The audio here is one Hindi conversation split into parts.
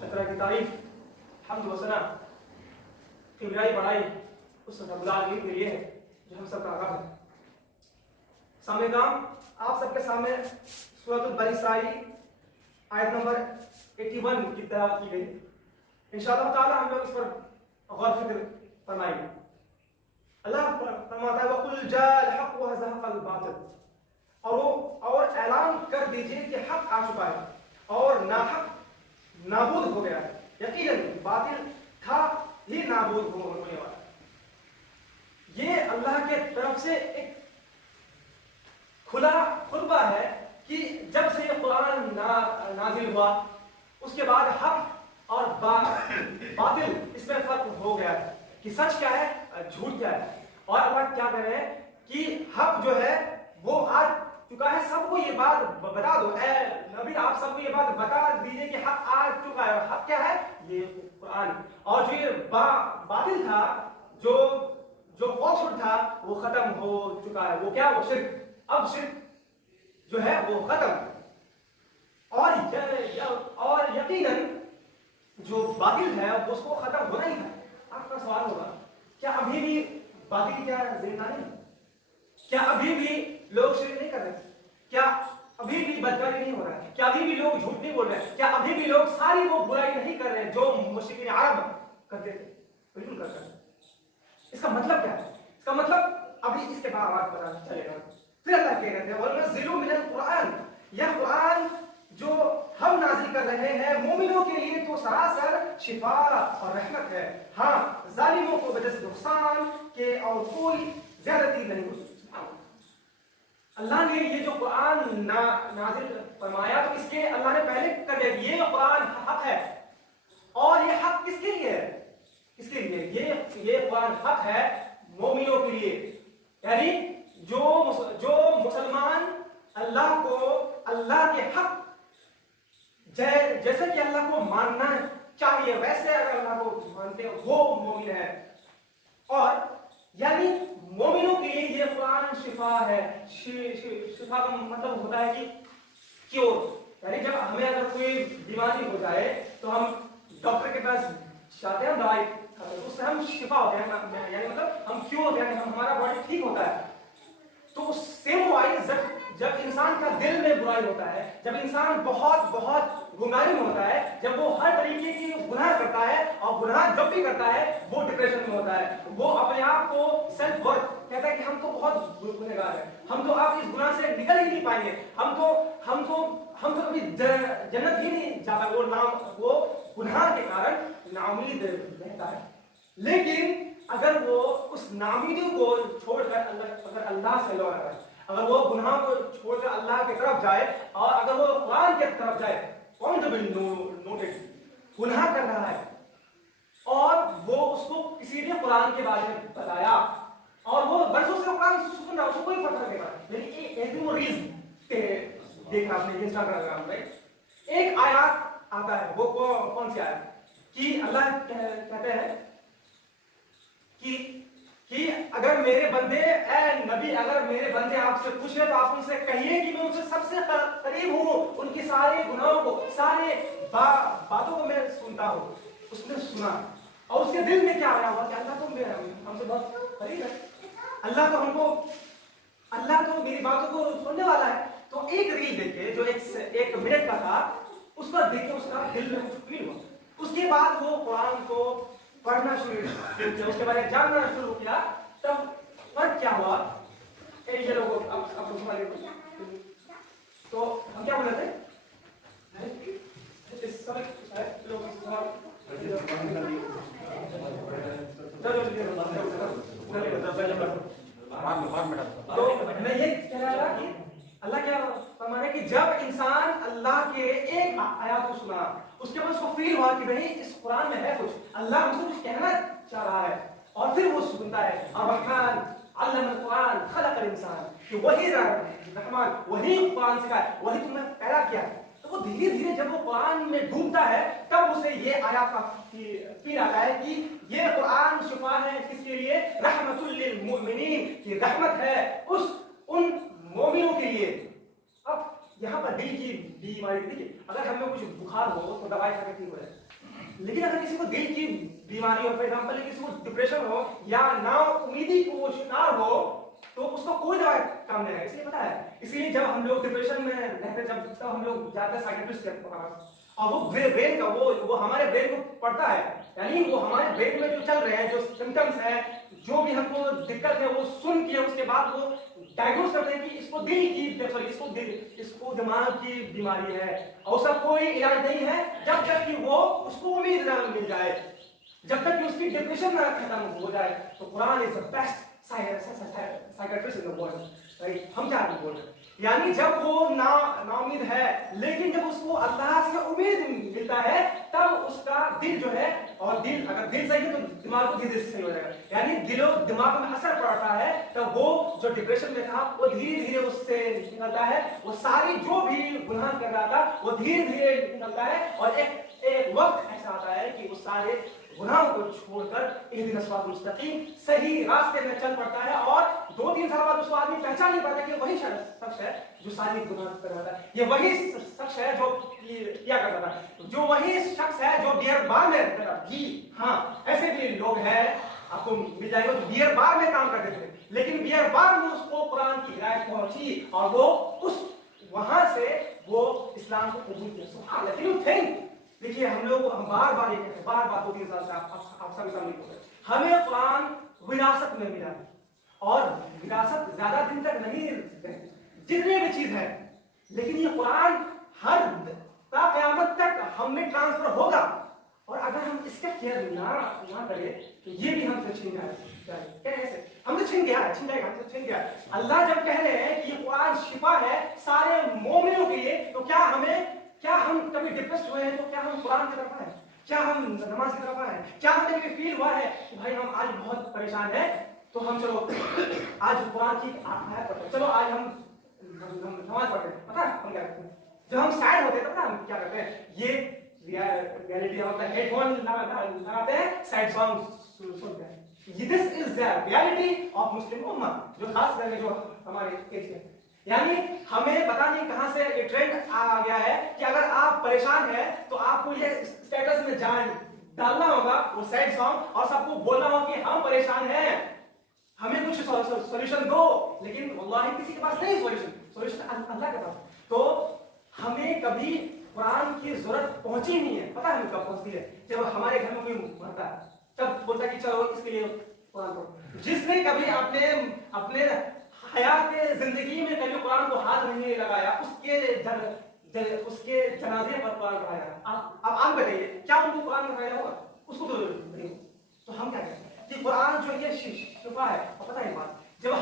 शतरा की तारीफ हम्द व सना किबरियाई बड़ाई उस रब्बुल आलमीन के लिए है जो हम सबका रब है. सामने काम आप सबके सामने सूरह बनी इसराइल आयत नंबर 81 की तिलावत की गई. इंशाअल्लाह ताला हम लोग इस पर गौर फिक्र फरमाएंगे. अल्लाह फरमाता है वकुल जाल हक व ज़हक़ल बातिल और ऐलान कर दीजिए कि हक आ चुका है और नाहक नाबूद हो गया है. यकीनन बातिल था ही नाबूद होने वाला. ये अल्लाह के तरफ से एक खुला खुतबा है कि जब से ये कुरान नाजिल हुआ उसके बाद हक और बातिल इसमें फर्क हो गया है कि सच क्या है झूठ क्या है. और अल्लाह क्या कह रहे हैं कि हक जो है वो आज चुका है. सबको ये बात बता दो ए नबी आप सबको ये बात बता दीजिए कि हक आ चुका है. हक क्या है ये कुरान. और जो ये बातिल था जो फॉल्सहुड था वो खत्म हो चुका है. वो क्या वो शिर्क. अब शिर्क जो है वो खत्म. और यकीनन जो बातिल है उसको खत्म होना ही था. आपका सवाल होगा क्या अभी भी बातिल क्या जिंदा नहीं? क्या अभी भी लोग शिर्क नहीं कर रहे? क्या अभी भी बदकारी नहीं हो रहा है? क्या अभी भी लोग झूठ नहीं बोल रहे हैं? क्या अभी भी लोग सारी वो बुराई नहीं कर रहे हैं जो मुश्रिकीन अरब करते थे? बिल्कुल करते हैं. इसका मतलब क्या है? इसका मतलब अभी इसके बाद बात पता चलेगा. फिर अल्लाह कह रहे हैं वनज़िलु मिनल कुरान. यह कुरान जो हम नाज़िल कर रहे हैं मोमिनों के लिए तो सरासर शिफा और रहमत है. हाँ जालिमों को वजह नुकसान के और कोई ज्यादती नहीं हो. अल्लाह ने ये जो कुरान नाजिल फरमाया तो इसके अल्लाह ने पहले कर दिया ये कुरान हक है. और ये हक किसके लिए है? किसके लिए ये कुरान हक है? मोमिनों के लिए. यानी जो मुसलमान अल्लाह को अल्लाह के हक जैसे कि अल्लाह को मानना चाहिए वैसे अगर अल्लाह को मानते हो वो मोमिन है. और यानी मोमिनों के लिए ये कुरान शिफा है. शिफा का मतलब होता है कि क्योर, यानी जब हमें अगर कोई बीमारी हो जाए तो हम डॉक्टर के पास जाते हैं, दवाई खाते हैं, उससे हम शिफा होते हैं, यानी मतलब हम क्योर होते हैं, हमारा बॉडी ठीक होता है। तो सेम वाइज जब इंसान का दिल में बुराई होता है, जब इंसान बहुत बहुत गुनाही में होता है, जब वो हर तरीके की गुनाह करता है, और गुनाह जब भी करता है वो डिप्रेशन में होता है, वो अपने आप को सेल्फ वर्थ कहता है कि हम तो बहुत गुनहगार हैं, हम तो अब इस गुनाह से निकल ही नहीं पाएंगे, हम तो कभी जन्नत ही नहीं जा पाएंगे, वो गुनाह के कारण नाउमीद रहता है। लेकिन अगर वो उस नाउमीदी को छोड़कर अगर अल्लाह से लौट जाए, अगर वो गुनाह को छोड़कर अल्लाह की तरफ जाए, और अगर वो कुरान की तरफ जाए, कौन जो भी नोटेड गुनाह कर रहा है और वो उसको किसी ने कुरान के बारे में बताया और वो बरसों से कुरान सुन रहा है, उसको कोई फर्क नहीं पड़ता, लेकिन एक दिन वो रील्स देखा आपने इंस्टाग्राम पे, एक आयत आता है, वो कौन सी आयत कि अल्लाह कहते हैं कि अगर मेरे बंदे, ए नबी, अगर मेरे बंदे आपसे पूछे तो आप उनसे कहिए कि मैं उनसे सबसे करीब हूँ, उनकी सारे गुनाहों को, सारे बातों को मैं सुनता हूँ। उसने सुना और उसके दिल में क्या आया हुआ कि अल्लाह तो हमसे बहुत करीब है, अल्लाह तो मेरी बातों को सुनने वाला है। तो एक रील देखे जो एक मिनट का था, उसको देख के उसका दिल में कुछ फील हुआ, उसके बाद वो कुरान को पढ़ना शुरू किया, उसके बारे में जानना शुरू किया। तब फर्क क्या हुआ, ये लोगों अब तो हम क्या बोले थे इस समय लोग तो मैं ये कह रहा था कि अल्लाह क्या फरमाया कि जब इंसान अल्लाह के एक आयत को सुना, उसके बाद उसको फील हुआ कि नहीं इस कुरान में है कुछ, अल्लाह मुझसे कुछ कहना चाह रहा है, और फिर वो सुनता है अर्रहमान अल्लम कुरान खलकल इंसान, कि वही रहमान वही कुरान सिखाया, वही तुमने पैदा किया। तो वो धीरे धीरे जब वो कुरान में डूबता है तब उसे ये आयत का फील आता है कि ये कुरान शिफा है किसके लिए, रहमतुल लिल मुमिनीन, की रहमत है उन मोमिनों के लिए। अब यहाँ पर दिल की बीमारी देखिए, अगर हमें कुछ बुखार हो तो दवाई खाकर ठीक हो जाए, लेकिन अगर किसी को दिल की बीमारी हो, फॉर एग्जाम्पल किसी को डिप्रेशन हो या ना उम्मीदी को शिकार हो, तो उसको कोई दवाई काम नहीं है। इसलिए पता है, इसलिए जब हम लोग डिप्रेशन में रहते जब तब हम लोग जाते हैं साइकियाट्रिस्ट के पास, और वो ब्रेन का वो हमारे ब्रेन को पढ़ता है, यानी वो हमारे ब्रेन में जो चल रहे हैं, जो सिम्टम्स है, जो भी हमको दिक्कत है, वो सुन के उसके बाद वो डायग्नोस करते हैं कि इसको दिमाग की बीमारी है, और उसका कोई इलाज नहीं है जब तक कि वो उसको उम्मीद न मिल जाए, जब तक कि उसकी डिप्रेशन ना खत्म हो जाए। तो Quran is the best psychiatrist in the world, right? हम क्या बोल रहे हैं, यानी जब वो ना उम्मीद है, लेकिन जब उसको अल्लाह से उम्मीद मिलता है तब उसका दिल जो है, और दिल अगर दिल सही है तो दिमाग को धीरे सही हो जाएगा, यानी दिलो दिमाग में असर पड़ता है, तब वो जो डिप्रेशन में था वो धीरे धीरे उससे निकलता है, वो सारी जो भी गुनाह कर रहा था वो धीरे धीरे निकलता है, और एक वक्त ऐसा आता है कि वो सारे गुनाहों को छोड़कर इहदिना सिरातल मुस्तकीम सही रास्ते में चल पड़ता है, और 2-3 साल बाद उसको आदमी पहचान नहीं पाता कि वही शख्स है जो सारी गुनाह कर रहा था, ये वही शख्स है जो किया करता था, जो वही शख्स है जो बियर बार में रहता था। जी हाँ, ऐसे भी लोग हैं, आपको मिल जाएगा जो बियर बार में काम करते थे, लेकिन बियर बार में उसको कुरान की हिदायत पहुंची और वो उस वहां से वो इस्लाम को कबूल किया। सुभान अल्लाह। देखिए हम बार-बार ये कहते हैं, बार-बार 2-3 साल से आप सब सामने हो गए, हमें कुरान विरासत में मिला, और विरासत ज्यादा दिन तक नहीं रहती, जितने भी चीज है, लेकिन ये कुरान हर क़यामत तक हमें ट्रांसफर होगा, और अगर हम इसका केयर ना करें तो ये भी हमसे छीन जाएगा। कैसे हमसे छीन गया, छीन जाएगा, हमसे छीन गया। अल्लाह जब कह रहे हैं कि ये कुरान शिफा है सारे मोमिनों के लिए, तो क्या हम कभी डिप्रेस्ड हुए हैं तो क्या हम कुरान की तरफ आए, क्या हम नमाज की तरफ आए, क्या हमें कभी फील हुआ है कि भाई हम आज बहुत परेशान हैं, तो हम चलो आज कुरान की आयत पढ़ते हैं, चलो आज हम नमाज पढ़ते हैं। पता है हम क्या करते हैं, जब हम सैड होते हैं पता है हम क्या करते हैं, ये रियलिटी होता है, हेडफोन लगाते हैं, सैड सॉन्ग सुनते हैं। This is the reality of Muslim उम्मा, जो खास करके जो हमारे एज के, यानी हमें पता नहीं कहां से ये ट्रेंड आ गया है कि अगर आप परेशान हैं तो आपको ये स्टेटस में डालना होगा वो सैड सॉन्ग और सबको बोलना होगा कि हम परेशान हैं, हमें कुछ सॉल्यूशन दो। लेकिन वल्लाहि किसी के पास नहीं सॉल्यूशन अल्लाह के पास। तो हमें कभी कुरान की जरूरत पहुंची नहीं है। पता है हमें कब पहुंचती है? जब हमारे घर में कोई मरता है तब बोलता है कि चलो इसके लिए कुरान पढ़ो। जिसने कभी अपने हयात जिंदगी में कभी कुरान को हाथ नहीं लगाया उसके जनाजे पर कुरान पढ़ाया। आप आगे बताइए क्या उनको कुरान में पढ़ाया होगा? उसको तो नहीं। तो हम क्या कहते हैं कि कुरान जो ये शिफा है। और पता है बात, जब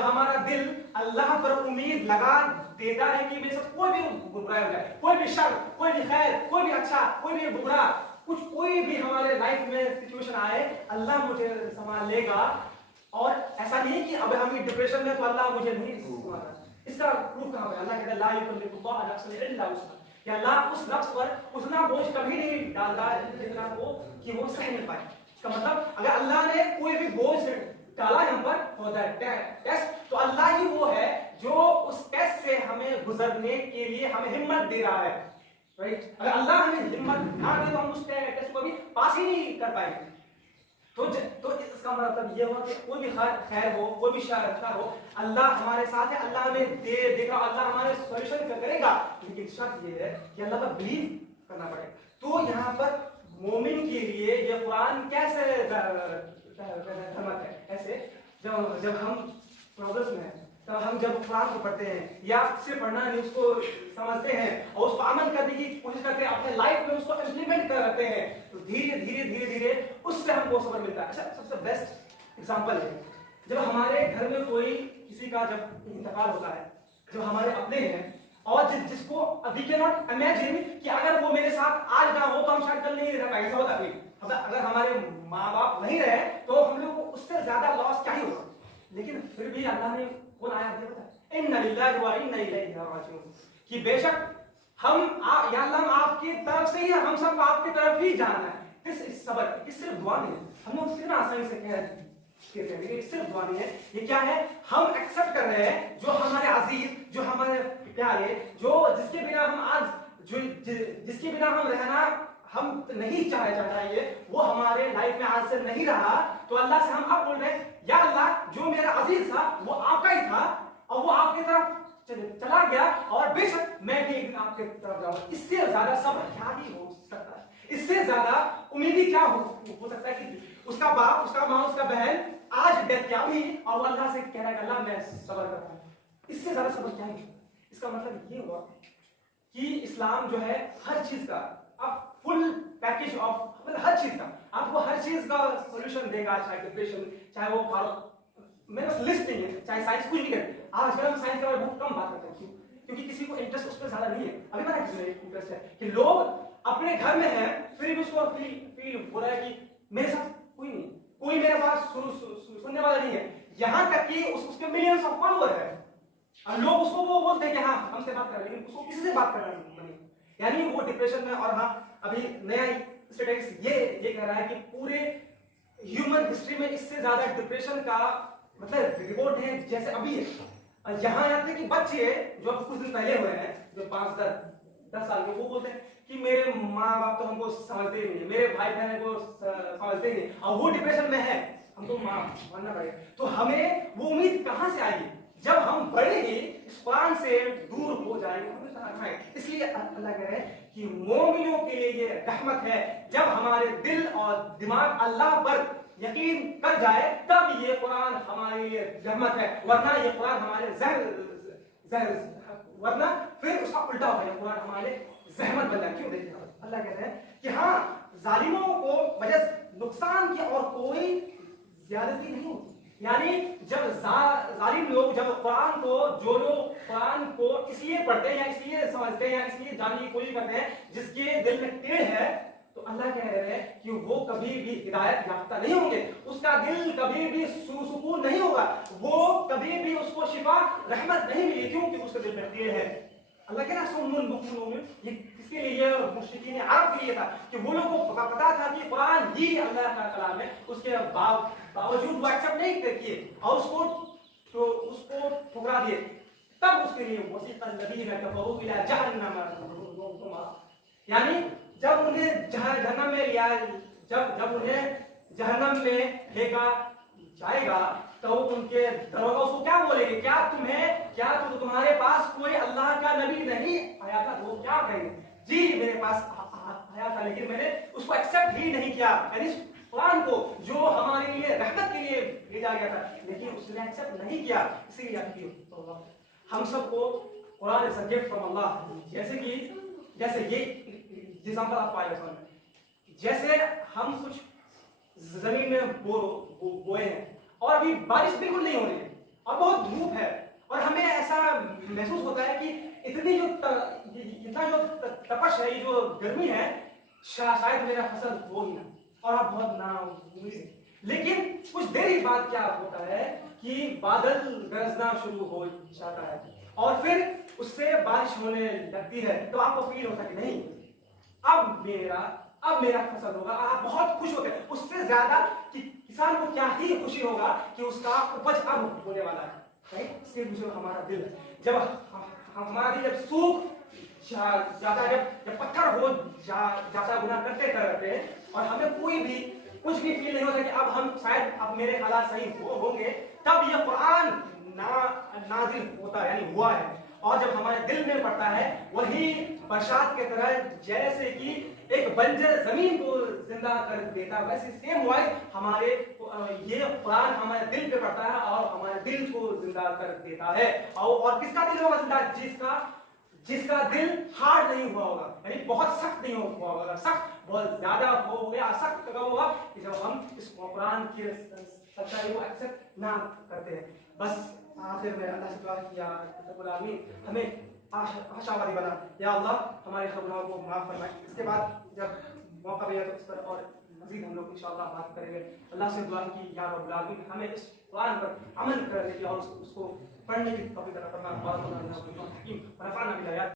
हमारा दिल अल्लाह पर उम्मीद लगा देता है कि मेरे साथ कोई भी बुराई हो जाए, कोई भी शर, कोई भी खैर, कोई भी अच्छा, कोई भी बुरा, कोई भी हमारे लाइफ में सिचुएशन आए, अल्लाह मुझे संभाल लेगा। और ऐसा नहीं कि अब हम डिप्रेशन में तो अल्लाह मुझे नहीं संभाला। इसका प्रूफ कहां है? अल्लाह कहता है ला युकल्लिफुल्लाहु नफ्सन इल्ला वुसअहा, या अल्लाह उस नफ्स पर उतना बोझ कभी नहीं डालता जितना वो कि वो सह नहीं पाए। इसका मतलब अगर अल्लाह ने कोई भी बोझ डाला हम पर फॉर दैट टेस्ट, तो अल्लाह ही वो है जो उस टेस्ट से हमें गुजरने के लिए हमें हिम्मत दे रहा है, राइट? अगर अल्लाह हमें हिम्मत ना दे तो हम उस टेस्ट को भी पास ही नहीं कर पाएंगे। तो इसका मतलब ये हुआ कि कोई भी खैर हो, कोई भी शर हो, अल्लाह हमारे साथ है, अल्लाह हमें देगा, अल्लाह हमारे सॉल्यूशन करेगा। लेकिन शर्त ये है कि अल्लाह पर बिलीव करना पड़ेगा। तो यहाँ पर मोमिन के लिए ये कुरान कैसे है? ऐसे जब हम प्रॉब्लम्स में हैं, तो हम जब कुरान को पढ़ते हैं या सिर्फ पढ़ना नहीं, उसको समझते हैं और उसको अमल करने की कोशिश करते हैं, अपने लाइफ में उसको इंप्लीमेंट करते हैं, तो धीरे धीरे उससे हमको सब्र मिलता है। अच्छा, सबसे बेस्ट एग्जांपल है जब हमारे घर में कोई किसी का जब इंतकाल होता है, जो हमारे अपने हैं और जिसको वी कैन नॉट इमेजिन कि अगर वो मेरे साथ आज ना हो तो हम शायद कल नहीं रह पाएंगे। ऐसा होता है अगर हमारे माँ बाप नहीं रहे तो हम लोग को उससे ज्यादा लॉस क्या ही होगा। लेकिन फिर भी अल्लाह ने कौन आया दिया पता है? इन्ना लिल्लाहि व इन्ना इलैहि राजिऊन, कि बेशक या अल्लाह हम आपकी तरफ से ही, हम सब आपकी तरफ ही जाना है। इस सबर इस सिर्फ दुआ नहीं है, हम लोग कितना आसानी से कह रहे हैं, सिर्फ दुआ नहीं है। ये क्या है? हम एक्सेप्ट कर रहे हैं जो हमारे अजीज, जो हमारे प्यारे, जो जिसके बिना हम आज जिसके बिना हम रहना हम नहीं चाहता ये, वो हमारे लाइफ में आज से नहीं रहा। तो अल्लाह से हम अब बोल रहे हैं या अल्लाह जो मेरा अजीज था वो आपका ही था और वो आपकी तरफ चला गया और बेशक मैं भी एक दिन आपके तरफ जाऊंगा। इससे ज्यादा सब्र क्या ही हो सकता है? इससे ज्यादा उम्मीद क्या हो सकता है कि उसका बाप, उसका माँ, उसका बहन आज डेथ क्या हुई और वो अल्लाह से कह रहा है अल्लाह मैं सब्र कर रहा हूं। इससे ज्यादा सब्र क्या है? इसका मतलब ये हुआ कि इस्लाम जो है हर चीज का आप फुल पैकेज ऑफ, मतलब हर चीज का आपको हर चीज का सॉल्यूशन देगा। चाहे डिप्रेशन, चाहे वो मेरे पास लिस्ट नहीं है, चाहे साइंस कुछ भी करे। आजकल हम साइंस के बारे में बहुत कम बात करते हैं, क्योंकि किसी को इंटरेस्ट उस पर ज्यादा नहीं है। अभी पता है किसी में इंटरेस्ट है कि लोग अपने घर में हैं फिर भी उसको फील हो रहा है कि मेरे साथ कोई नहीं, कोई मेरे पास सुनने वाला नहीं है। यहाँ तक कि उसके मिलियंस ऑफ फॉलोअर है और लोग उसको वो बोलते हैं कि हाँ हमसे बात कर रहे हैं, लेकिन उसको किसी से बात करना नहीं, यानी वो डिप्रेशन में। और हाँ, अभी नया स्टैटिस्टिक्स ये कह रहा है कि पूरे ह्यूमन हिस्ट्री में इससे ज्यादा डिप्रेशन का मतलब रिपोर्ट है जैसे अभी है। यहाँ आते कि बच्चे जो कुछ दिन पहले हुए हैं, जो 5-10 साल के, वो बोलते हैं कि मेरे माँ बाप तो हमको समझते ही नहीं, मेरे भाई बहन को समझते ही नहीं, और वो डिप्रेशन में है, हमको मानना पड़ेगा। तो हमें वो उम्मीद कहाँ से आएगी जब हम बड़े ही इस कुरान से दूर हो जाएंगे? इसलिए अल्लाह कह रहे हैं कि मोमिनों के लिए ये रहमत है, जब हमारे दिल और दिमाग अल्लाह पर यकीन कर जाए तब ये कुरान हमारे लिए रहमत है, वरना ये कुरान हमारे जहर वरना फिर उसका उल्टा होगा, ये कुरान हमारे जहमत बन जाए। क्यों? देखिए अल्लाह कहते हैं कि हाँ, जालिमों को वजह नुकसान की और कोई ज्यादती नहीं होती। यानी जब जालिम लोग, जब जो लोग कुरान को इसलिए पढ़ते हैं या इसलिए समझते हैं या इसलिए जानने की कोशिश करते हैं जिसके दिल में टेढ़ है, तो अल्लाह कह रहे हैं कि वो कभी भी हिदायत याफ्ता नहीं होंगे, उसका दिल कभी भी सुकून नहीं होगा, वो कभी भी उसको शिफा रहमत नहीं मिली। क्यों? कि उसका दिल में टेढ़ है। अल्लाह के ना ये किसके लिए? मुश्रिकीन अरब के लिए था कि वो लोगों को पता था कि कुरान ही अल्लाह का कलाम है, उसके बावजूद वो एक्सेप्ट नहीं किए और उसको तो उसको ठुकरा दिए, तब उसके लिए वसीक़ल्लज़ीना कफ़रू इला जहन्नम, यानी जब उन्हें जहन्नम में लिया, जब उन्हें जहन्नम में फेंका जाएगा तो उनके दरोगा उसको क्या बोलेंगे, क्या तुम्हारे पास कोई अल्लाह का नबी नहीं आया था? वो क्या कहेंगे, जी मेरे पास आया था लेकिन मैंने उसको एक्सेप्ट ही नहीं किया, यानी कुरान को जो हमारे लिए रहमत के लिए भेजा गया था, लेकिन उसने एक्सेप्ट नहीं किया। इसीलिए हम सबको Quran is a gift from Allah. जैसे ये एग्जांपल आप पाए, जैसे हम कुछ जमीन में बोए हैं और अभी बारिश बिल्कुल नहीं हो रही है और बहुत धूप है, और हमें ऐसा महसूस होता है कि इतना जो तपश है, ये जो गर्मी है, शायद मेरा फसल हो ही ना, और आप बहुत ना उम्मीद है। लेकिन कुछ देर ही बाद क्या होता है कि बादल गरजना शुरू हो जाता है और फिर उससे बारिश होने लगती है, तो आपको फील होता है कि नहीं अब मेरा फसल होगा। आप बहुत खुश होते हैं, उससे ज्यादा कि किसान को क्या ही खुशी होगा कि उसका उपज अब होने वाला है, राइट? सिर्फ जो हमारा दिल है, जब हमारा दिल जब सूख जाता है, जब पत्थर हो जाता गुनाह करते हैं और हमें कुछ भी फील नहीं होता कि अब हम शायद अब मेरे हालात सही होंगे, तब यह कुरान नाजिल होता है, यानी हुआ है। और जब हमारे दिल में पड़ता है, वही बरसात के तरह जैसे कि एक बंजर जमीन को जिंदा कर देता है, वैसे सेम वाइज हमारे ये कुरान हमारे दिल पे पड़ता है और हमारे दिल को जिंदा कर देता है। और किसका दिल होगा जिंदा? जिसका दिल हार्ड नहीं हुआ होगा, यानी बहुत सख्त नहीं हुआ होगा। सख्त बहुत ज्यादा हो गया, सख्त कब होगा कि जब हम इस कुरान की सच्चाई को एक्सेप्ट ना करते हैं। बस आखिर में अल्लाह से दुआ किया रब्बुल आलमीन हमें आशावादी बना, या अल्लाह हमारे गुनाहों को माफ फरमाए। इसके बाद जब मौका मिला तो इस पर और मजीद हम लोग इंशाअल्लाह बात करेंगे। अल्लाह से दुआ की या रब्बुल आलमीन हमें इस कुरान पर अमल करने की और उसको पढ़ने की तौफीक अता फरमाए।